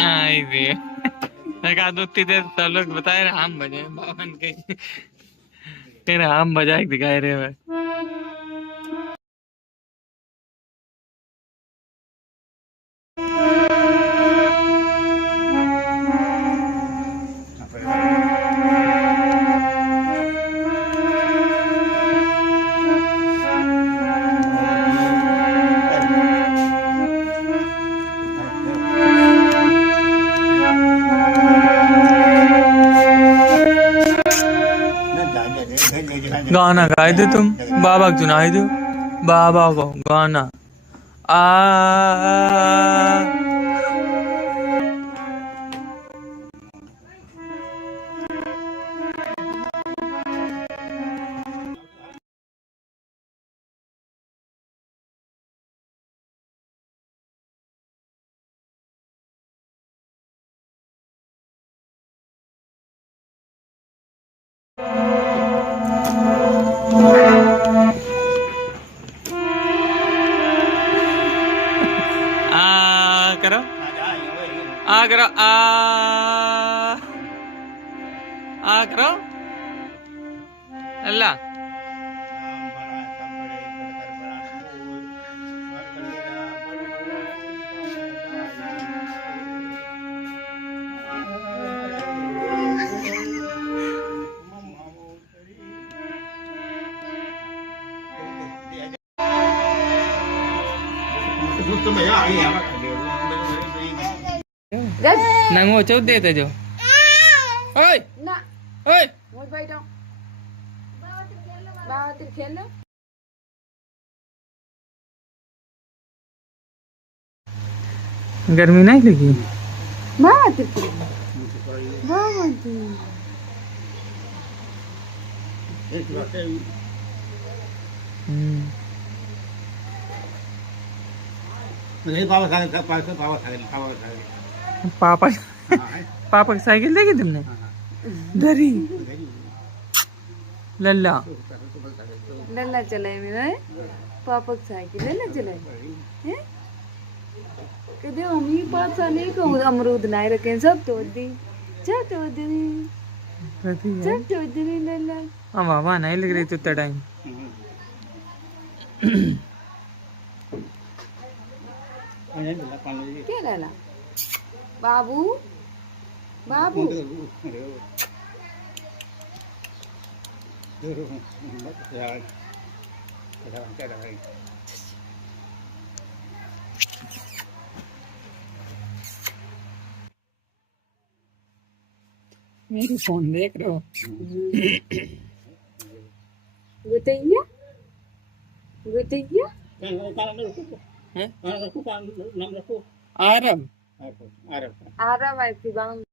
हाँ ये मैं कहा दो तीन सब लोग बताए रहे हम बजे बावन के कह रहे हम बजा के दिखाए रहे मैं गाना गाए दो तुम बाबा को सुनाई दो बाबा को गाना आ करो करो करो अल्लाह नंगो चौथ देते जो ओए ना ओए मोट बैठो बाबा तेरे खेल लो गर्मी नहीं लगी बाबा तेरे बाबा पापा पापा की साइकिल देखी तुमने डरी लल्ला लल्ला चलाए मेरा पापा की साइकिल लल्ला चलाए हैं कदे मम्मी पास आने को अमरूद नहीं रखे सब तोड़ दी सब तोड़ दी लल्ला हाँ बाबा नहीं लग रही तो टाइम क्या लाला बाबू बाबू मेरी फोन देख रहे हो गुतैया गुतैया आरब आरब आरब आई थी बांग